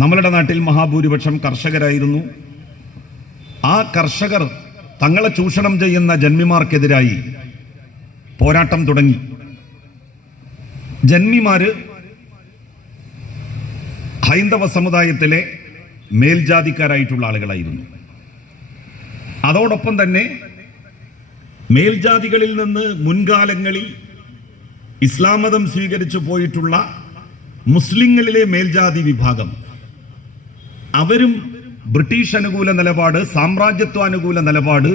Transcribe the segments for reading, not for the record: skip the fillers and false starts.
നമ്മളുടെ നാട്ടിൽ മഹാഭൂരിപക്ഷം കർഷകരായിരുന്നു. ആ കർഷകർ തങ്ങളെ ചൂഷണം ചെയ്യുന്ന ജന്മിമാർക്കെതിരായി പോരാട്ടം തുടങ്ങി. ജന്മിമാര് ഹൈന്ദവ സമുദായത്തിലെ മേൽജാതിക്കാരായിട്ടുള്ള ആളുകളായിരുന്നു. അതോടൊപ്പം തന്നെ മേൽജാതികളിൽ നിന്ന് മുൻകാലങ്ങളിൽ ഇസ്ലാം മതം സ്വീകരിച്ചു പോയിട്ടുള്ള മുസ്ലിങ്ങളിലെ മേൽജാതി വിഭാഗം, അവരും ബ്രിട്ടീഷ് അനുകൂല നിലപാട്, സാമ്രാജ്യത്വാനുകൂല നിലപാട്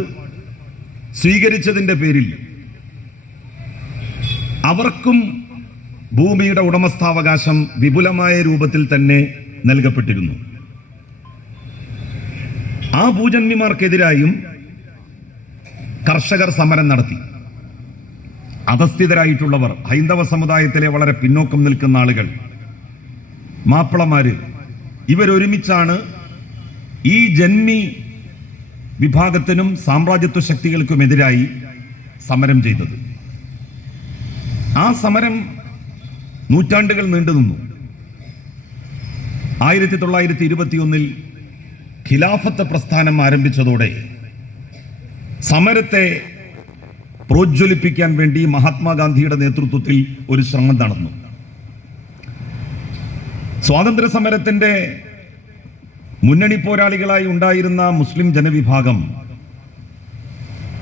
സ്വീകരിച്ചതിൻ്റെ പേരിൽ അവർക്കും ഭൂമിയുടെ ഉടമസ്ഥാവകാശം വിപുലമായ രൂപത്തിൽ തന്നെ നൽകപ്പെട്ടിരുന്നു. ആ ഭൂജന്മിമാർക്കെതിരായും കർഷകർ സമരം നടത്തി. അധസ്ഥിതരായിട്ടുള്ളവർ, ഹൈന്ദവ സമുദായത്തിലെ വളരെ പിന്നോക്കം നിൽക്കുന്ന ആളുകൾ, മാപ്പിളമാര്, ഇവരൊരുമിച്ചാണ് ഈ ജന്മി വിഭാഗത്തിനും സാമ്രാജ്യത്വ ശക്തികൾക്കുമെതിരായി സമരം ചെയ്തത്. ആ സമരം നൂറ്റാണ്ടുകൾ നീണ്ടുനിന്നു. 1921 ഖിലാഫത്ത് പ്രസ്ഥാനം ആരംഭിച്ചതോടെ സമരത്തെ പ്രോജ്വലിപ്പിക്കാൻ വേണ്ടി മഹാത്മാഗാന്ധിയുടെ നേതൃത്വത്തിൽ ഒരു ശ്രമം നടന്നു. സ്വാതന്ത്ര്യ സമരത്തിന്റെ മുന്നണി പോരാളികളായി ഉണ്ടായിരുന്ന മുസ്ലിം ജനവിഭാഗം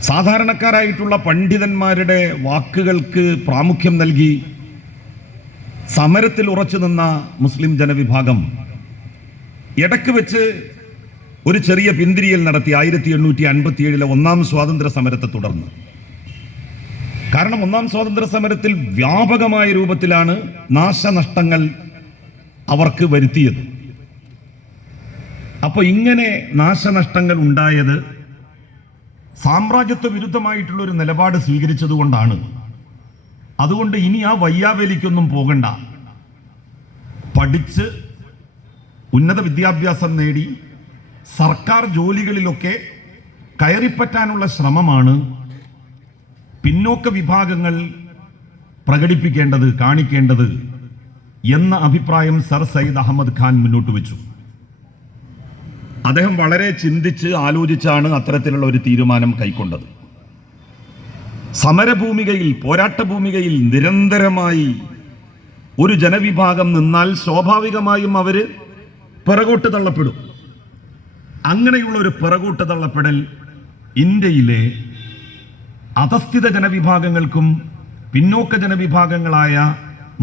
സാധാരണക്കാരായിട്ടുള്ള പണ്ഡിതന്മാരുടെ വാക്കുകൾക്ക് പ്രാമുഖ്യം നൽകി സമരത്തിൽ ഉറച്ചു നിന്ന മുസ്ലിം ജനവിഭാഗം ഇടയ്ക്ക് വെച്ച് ഒരു ചെറിയ പിന്തിരിയൽ നടത്തി 1857 ഒന്നാം സ്വാതന്ത്ര്യ സമരത്തെ തുടർന്ന്. കാരണം ഒന്നാം സ്വാതന്ത്ര്യ സമരത്തിൽ വ്യാപകമായ രൂപത്തിലാണ് നാശനഷ്ടങ്ങൾ അവർക്ക് വരുത്തിയത്. അപ്പോൾ ഇങ്ങനെ നാശനഷ്ടങ്ങൾ ഉണ്ടായത് സാമ്രാജ്യത്വ വിരുദ്ധമായിട്ടുള്ള ഒരു നിലപാട് സ്വീകരിച്ചതുകൊണ്ടാണ്. അതുകൊണ്ട് ഇനി ആ വയ്യാവേലിക്കൊന്നും പോകണ്ട, പഠിച്ച് ഉന്നത വിദ്യാഭ്യാസം നേടി സർക്കാർ ജോലികളിലൊക്കെ കയറിപ്പറ്റാനുള്ള ശ്രമമാണ് പിന്നോക്ക വിഭാഗങ്ങൾ പ്രകടിപ്പിക്കേണ്ടത്, കാണിക്കേണ്ടത് എന്ന അഭിപ്രായം സർ സയ്യിദ് അഹമ്മദ് ഖാൻ മുന്നോട്ട് വെച്ചു. അദ്ദേഹം വളരെ ചിന്തിച്ച് ആലോചിച്ചാണ് അത്തരത്തിലുള്ള ഒരു തീരുമാനം കൈക്കൊണ്ടത്. സമരഭൂമികയിൽ, പോരാട്ടഭൂമികയിൽ നിരന്തരമായി ഒരു ജനവിഭാഗം നിന്നാൽ സ്വാഭാവികമായും അവര് പിറകോട്ട് തള്ളപ്പെടും. അങ്ങനെയുള്ള ഒരു പിറകോട്ട് തള്ളപ്പെടൽ ഇന്ത്യയിലെ അധസ്ഥിത ജനവിഭാഗങ്ങൾക്കും പിന്നോക്ക ജനവിഭാഗങ്ങളായ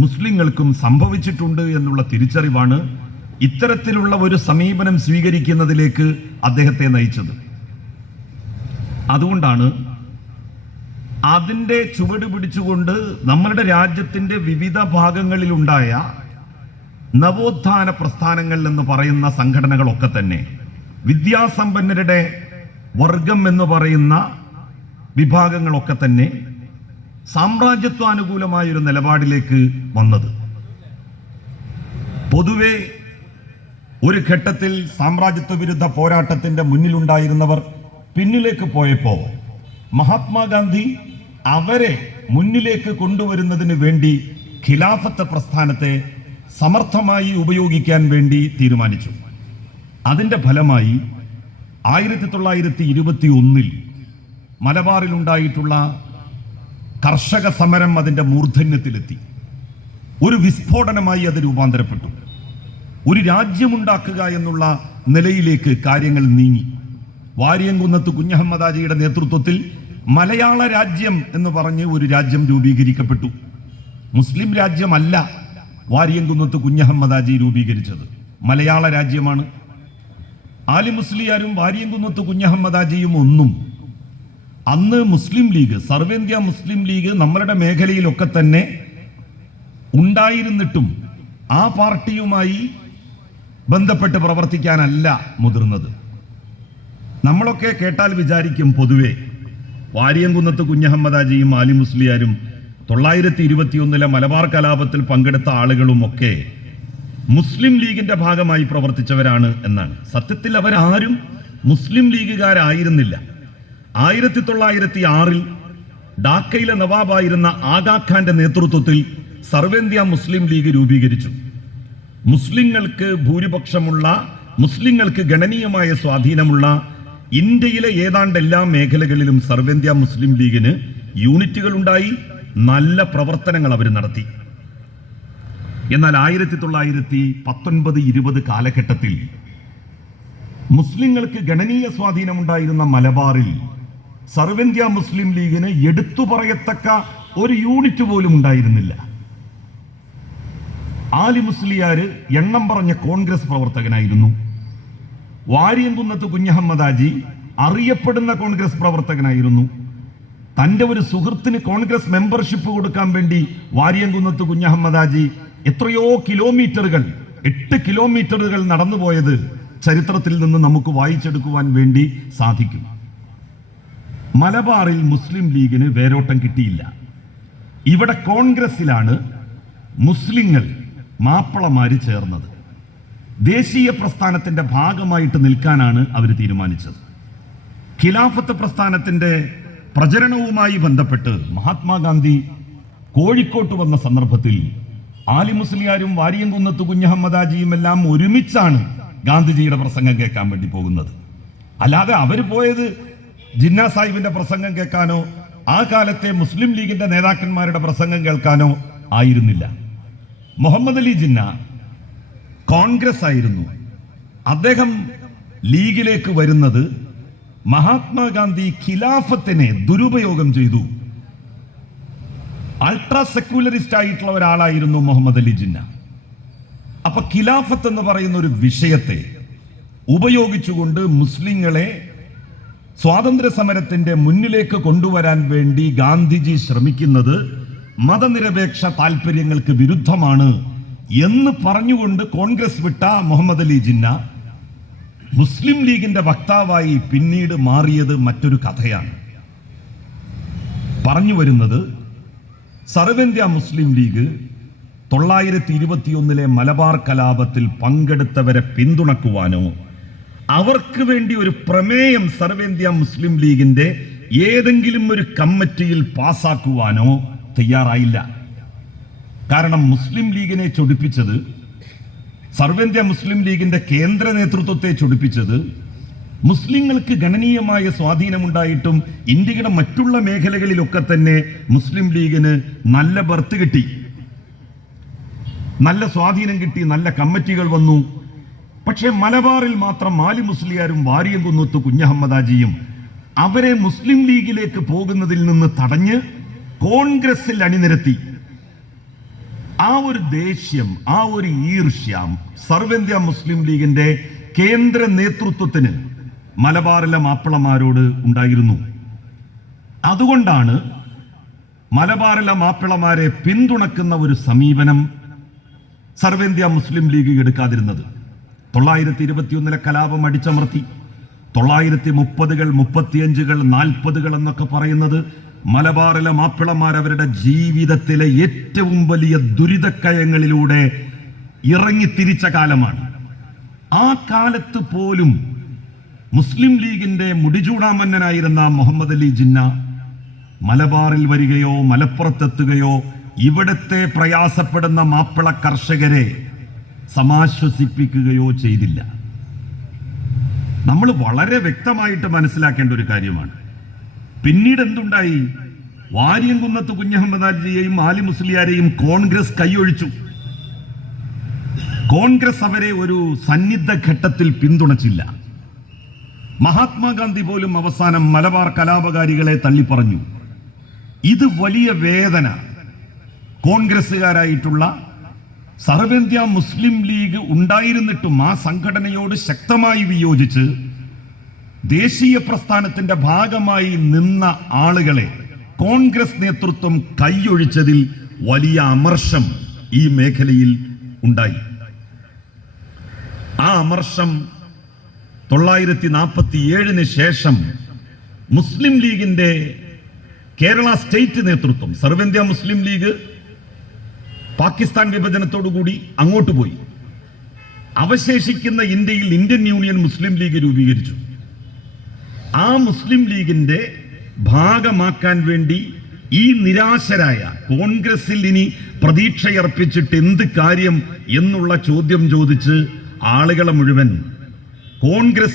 മുസ്ലിങ്ങൾക്കും സംഭവിച്ചിട്ടുണ്ട് എന്നുള്ള തിരിച്ചറിവാണ് ഇത്തരത്തിലുള്ള ഒരു സമീപനം സ്വീകരിക്കുന്നതിലേക്ക് അദ്ദേഹത്തെ നയിച്ചത്. അതുകൊണ്ടാണ് അതിൻ്റെ ചുവട് പിടിച്ചുകൊണ്ട് നമ്മളുടെ രാജ്യത്തിൻ്റെ വിവിധ ഭാഗങ്ങളിലുണ്ടായ നവോത്ഥാന പ്രസ്ഥാനങ്ങൾ എന്ന് പറയുന്ന സംഘടനകളൊക്കെ തന്നെ വിദ്യാസമ്പന്നരുടെ വർഗം എന്ന് പറയുന്ന വിഭാഗങ്ങളൊക്കെ തന്നെ സാമ്രാജ്യത്വാനുകൂലമായൊരു നിലപാടിലേക്ക് വന്നത്. പൊതുവെ ഒരു ഘട്ടത്തിൽ സാമ്രാജ്യത്വ വിരുദ്ധ പോരാട്ടത്തിന്റെ മുന്നിലുണ്ടായിരുന്നവർ പിന്നിലേക്ക് പോയപ്പോൾ മഹാത്മാഗാന്ധി അവരെ മുന്നിലേക്ക് കൊണ്ടുവരുന്നതിന് വേണ്ടി ഖിലാഫത്ത് പ്രസ്ഥാനത്തെ സമർത്ഥമായി ഉപയോഗിക്കാൻ വേണ്ടി തീരുമാനിച്ചു. അതിൻ്റെ ഫലമായി 1921 മലബാറിലുണ്ടായിട്ടുള്ള കർഷക സമരം അതിൻ്റെ മൂർധന്യത്തിലെത്തി. ഒരു വിസ്ഫോടനമായി അത് രൂപാന്തരപ്പെട്ടു. ഒരു രാജ്യമുണ്ടാക്കുക എന്നുള്ള നിലയിലേക്ക് കാര്യങ്ങൾ നീങ്ങി. വാരിയംകുന്നത്ത് കുഞ്ഞഹമ്മദാജിയുടെ നേതൃത്വത്തിൽ മലയാള രാജ്യം എന്ന് പറഞ്ഞ് ഒരു രാജ്യം രൂപീകരിക്കപ്പെട്ടു. മുസ്ലിം രാജ്യമല്ല വാരിയംകുന്നത്ത് കുഞ്ഞഹമ്മദാജി രൂപീകരിച്ചത്, മലയാള രാജ്യമാണ്. ആലി മുസ്ലിയാരും വാരിയംകുന്നത്ത് കുഞ്ഞഹമ്മദാജിയും ഒന്നും അന്ന് മുസ്ലിം ലീഗ്, സർവേന്ത്യ മുസ്ലിം ലീഗ് നമ്മളുടെ മേഖലയിലൊക്കെ തന്നെ ഉണ്ടായിരുന്നിട്ടും ആ പാർട്ടിയുമായി ബന്ധപ്പെട്ട് പ്രവർത്തിക്കാനല്ല മുതിർന്നത്. നമ്മളൊക്കെ കേട്ടാൽ വിചാരിക്കും പൊതുവെ വാരിയംകുന്നത്ത് കുഞ്ഞഹമ്മദാജിയും ആലി മുസ്ലിയാരും 1921 മലബാർ കലാപത്തിൽ പങ്കെടുത്ത ആളുകളുമൊക്കെ മുസ്ലിം ലീഗിന്റെ ഭാഗമായി പ്രവർത്തിച്ചവരാണ് എന്നാണ്. സത്യത്തിൽ അവരാരും മുസ്ലിം ലീഗുകാരായിരുന്നില്ല. 1906 ഡാക്കയിലെ നവാബായിരുന്ന ആഗാഖാന്റെ നേതൃത്വത്തിൽ സർവേന്ത്യ മുസ്ലിം ലീഗ് രൂപീകരിച്ചു. മുസ്ലിങ്ങൾക്ക് ഭൂരിപക്ഷമുള്ള, മുസ്ലിങ്ങൾക്ക് ഗണനീയമായ സ്വാധീനമുള്ള ഇന്ത്യയിലെ ഏതാണ്ട് എല്ലാ മേഖലകളിലും സർവ്വേന്ത്യാ മുസ്ലിം ലീഗിന് യൂണിറ്റുകൾ ഉണ്ടായി, നല്ല പ്രവർത്തനങ്ങൾ അവർ നടത്തി. എന്നാൽ 1919-20 കാലഘട്ടത്തിൽ മുസ്ലിങ്ങൾക്ക് ഗണനീയ സ്വാധീനമുണ്ടായിരുന്ന മലബാറിൽ സർവ്വേന്ത്യാ മുസ്ലിം ലീഗിന് എടുത്തു പറയത്തക്ക ഒരു യൂണിറ്റ് പോലും ഉണ്ടായിരുന്നില്ല. ആലി മുസ്ലിയാര് എണ്ണം പറഞ്ഞ കോൺഗ്രസ് പ്രവർത്തകനായിരുന്നു. വാരിയംകുന്നത്ത് കുഞ്ഞഹമ്മദാജി അറിയപ്പെടുന്ന കോൺഗ്രസ് പ്രവർത്തകനായിരുന്നു. തൻ്റെ ഒരു സുഹൃത്തിന് കോൺഗ്രസ് മെമ്പർഷിപ്പ് കൊടുക്കാൻ വേണ്ടി വാരിയംകുന്നത്ത് കുഞ്ഞഹമ്മദാജി എത്രയോ കിലോമീറ്ററുകൾ, 8 കിലോമീറ്ററുകൾ നടന്നുപോയത് ചരിത്രത്തിൽ നിന്ന് നമുക്ക് വായിച്ചെടുക്കുവാൻ വേണ്ടി സാധിക്കും. മലബാറിൽ മുസ്ലിം ലീഗിന് വേരോട്ടം കിട്ടിയില്ല. ഇവിടെ കോൺഗ്രസിലാണ് മുസ്ലിങ്ങൾ, മാപ്പിളമാര് ചേർന്നത്. ദേശീയ പ്രസ്ഥാനത്തിന്റെ ഭാഗമായിട്ട് നിൽക്കാനാണ് അവർ തീരുമാനിച്ചത്. ഖിലാഫത്ത് പ്രസ്ഥാനത്തിന്റെ പ്രചരണവുമായി ബന്ധപ്പെട്ട് മഹാത്മാഗാന്ധി കോഴിക്കോട്ട് വന്ന സന്ദർഭത്തിൽ ആലി മുസ്ലിയാരും വാരിയംകുന്നത്ത് കുഞ്ഞഹമ്മദാജിയും എല്ലാം ഒരുമിച്ചാണ് ഗാന്ധിജിയുടെ പ്രസംഗം കേൾക്കാൻ വേണ്ടി പോകുന്നത്. അല്ലാതെ അവർ പോയത് ജിന്നാ സാഹിബിന്റെ പ്രസംഗം കേൾക്കാനോ ആ കാലത്തെ മുസ്ലിം ലീഗിന്റെ നേതാക്കന്മാരുടെ പ്രസംഗം കേൾക്കാനോ ആയിരുന്നില്ല. മുഹമ്മദ് അലി ജിന്ന കോൺഗ്രസ് ആയിരുന്നു. അദ്ദേഹം ലീഗിലേക്ക് വരുന്നത് മഹാത്മാഗാന്ധി ഖിലാഫത്തിനെ ദുരുപയോഗം ചെയ്തു. അൾട്രാ സെക്യുലറിസ്റ്റ് ആയിട്ടുള്ള ഒരാളായിരുന്നു മുഹമ്മദ് അലി ജിന്ന. അപ്പൊ ഖിലാഫത്ത് എന്ന് പറയുന്ന ഒരു വിഷയത്തെ ഉപയോഗിച്ചുകൊണ്ട് മുസ്ലിങ്ങളെ സ്വാതന്ത്ര്യ സമരത്തിന്റെ മുന്നിലേക്ക് കൊണ്ടുവരാൻ വേണ്ടി ഗാന്ധിജി ശ്രമിക്കുന്നത് മതനിരപേക്ഷ താല്പര്യങ്ങൾക്ക് വിരുദ്ധമാണ് എന്ന് പറഞ്ഞുകൊണ്ട് കോൺഗ്രസ് വിട്ട മുഹമ്മദ് അലി ജിന്ന മുസ്ലിം ലീഗിന്റെ വക്താവായി പിന്നീട് മാറിയത് മറ്റൊരു കഥയാണ്. പറഞ്ഞു വരുന്നത്, സർവ്വേന്ത്യാ മുസ്ലിം ലീഗ് 921 മലബാർ കലാപത്തിൽ പങ്കെടുത്തവരെ പിന്തുണക്കുവാനോ അവർക്ക് വേണ്ടി ഒരു പ്രമേയം സർവ്വേന്ത്യാ മുസ്ലിം ലീഗിന്റെ ഏതെങ്കിലും ഒരു കമ്മിറ്റിയിൽ പാസാക്കുവാനോ തയ്യാറായില്ല. കാരണം മുസ്ലിം ലീഗിനെ ചൊടിപ്പിച്ചത്, സർവ്വേന്ത്യാ മുസ്ലിം ലീഗിന്റെ കേന്ദ്ര നേതൃത്വത്തെ ചൊടിപ്പിച്ചത്, മുസ്ലിങ്ങൾക്ക് ഗണനീയമായ സ്വാധീനമുണ്ടായിട്ടും ഇന്ത്യയുടെ മറ്റുള്ള മേഖലകളിലൊക്കെ തന്നെ മുസ്ലിം ലീഗിന് നല്ല ബർത്ത് കിട്ടി, നല്ല സ്വാധീനം കിട്ടി, നല്ല കമ്മിറ്റികൾ വന്നു. പക്ഷേ മലബാറിൽ മാത്രം ആലി മുസ്ലിയാരും വാരിയംകുന്നത്ത് കുഞ്ഞഹമ്മദാജിയും അവരെ മുസ്ലിം ലീഗിലേക്ക് പോകുന്നതിൽ നിന്ന് തടഞ്ഞ് കോൺഗ്രസിൽ അണിനിരത്തി. ആ ഒരു ദേഷ്യം, ആ ഒരു ഈർഷ്യം സർവ്വേന്ത്യാ മുസ്ലിം ലീഗിന്റെ കേന്ദ്ര നേതൃത്വത്തിന് മലബാറിലെ മാപ്പിളമാരോട് ഉണ്ടായിരുന്നു. അതുകൊണ്ടാണ് മലബാറിലെ മാപ്പിളമാരെ പിന്തുണക്കുന്ന ഒരു സമീപനം സർവ്വേന്ത്യാ മുസ്ലിം ലീഗ് എടുക്കാതിരുന്നത്. 921 കലാപം അടിച്ചമർത്തി. 930-കൾ 35-കൾ 40-കൾ എന്നൊക്കെ പറയുന്നത് മലബാറിലെ മാപ്പിളമാർ അവരുടെ ജീവിതത്തിലെ ഏറ്റവും വലിയ ദുരിതക്കയങ്ങളിലൂടെ ഇറങ്ങിത്തിരിച്ച കാലമാണ്. ആ കാലത്ത് പോലും മുസ്ലിം ലീഗിന്റെ മുടിചൂടാമന്നനായിരുന്ന മുഹമ്മദ് അലി ജിന്ന മലബാറിൽ വരികയോ മലപ്പുറത്തെത്തുകയോ ഇവിടത്തെ പ്രയാസപ്പെടുന്ന മാപ്പിള കർഷകരെ സമാശ്വസിപ്പിക്കുകയോ ചെയ്തില്ല. നമ്മൾ വളരെ വ്യക്തമായിട്ട് മനസ്സിലാക്കേണ്ട ഒരു കാര്യമാണ്. പിന്നീട് എന്തുണ്ടായി? വാരിയംകുന്നത്ത് കുഞ്ഞഹമ്മദാജിയെയും ആലി മുസ്ലിയാരെയും കോൺഗ്രസ് കൈയൊഴിച്ചു. കോൺഗ്രസ് അവരെ ഒരു സന്നിഗ്ധ ഘട്ടത്തിൽ പിന്തുണച്ചില്ല. മഹാത്മാഗാന്ധി പോലും അവസാനം മലബാർ കലാപകാരികളെ തള്ളിപ്പറഞ്ഞു. ഇത് വലിയ വേദന കോൺഗ്രസ്സുകാരായിട്ടുള്ള സർവ്വേന്ത്യാ മുസ്ലിം ലീഗ് ഉണ്ടായിരുന്നിട്ടും ആ സംഘടനയോട് ശക്തമായി വിയോജിച്ച് ദേശീയ പ്രസ്ഥാനത്തിന്റെ ഭാഗമായി നിന്ന ആളുകളെ കോൺഗ്രസ് നേതൃത്വം കൈയൊഴിച്ചതിൽ വലിയ അമർഷം ഈ മേഖലയിൽ ഉണ്ടായി. ആ അമർഷം 947 ശേഷം മുസ്ലിം ലീഗിന്റെ കേരള സ്റ്റേറ്റ് നേതൃത്വം, സർവ്വേന്ത്യാ മുസ്ലിം ലീഗ് പാകിസ്ഥാൻ വിഭജനത്തോടുകൂടി അങ്ങോട്ട് പോയി. അവശേഷിക്കുന്ന ഇന്ത്യയിൽ ഇന്ത്യൻ യൂണിയൻ മുസ്ലിം ലീഗ് രൂപീകരിച്ചു. ആ മുസ്ലിം ലീഗിന്റെ ഭാഗമാക്കാൻ വേണ്ടി ഈ നിരാശരായ കോൺഗ്രസിൽ ഇനി പ്രതീക്ഷയർപ്പിച്ചിട്ട് എന്ത് കാര്യം എന്നുള്ള ചോദ്യം ചോദിച്ച് ആളുകളെ മുഴുവൻ കോൺഗ്രസ്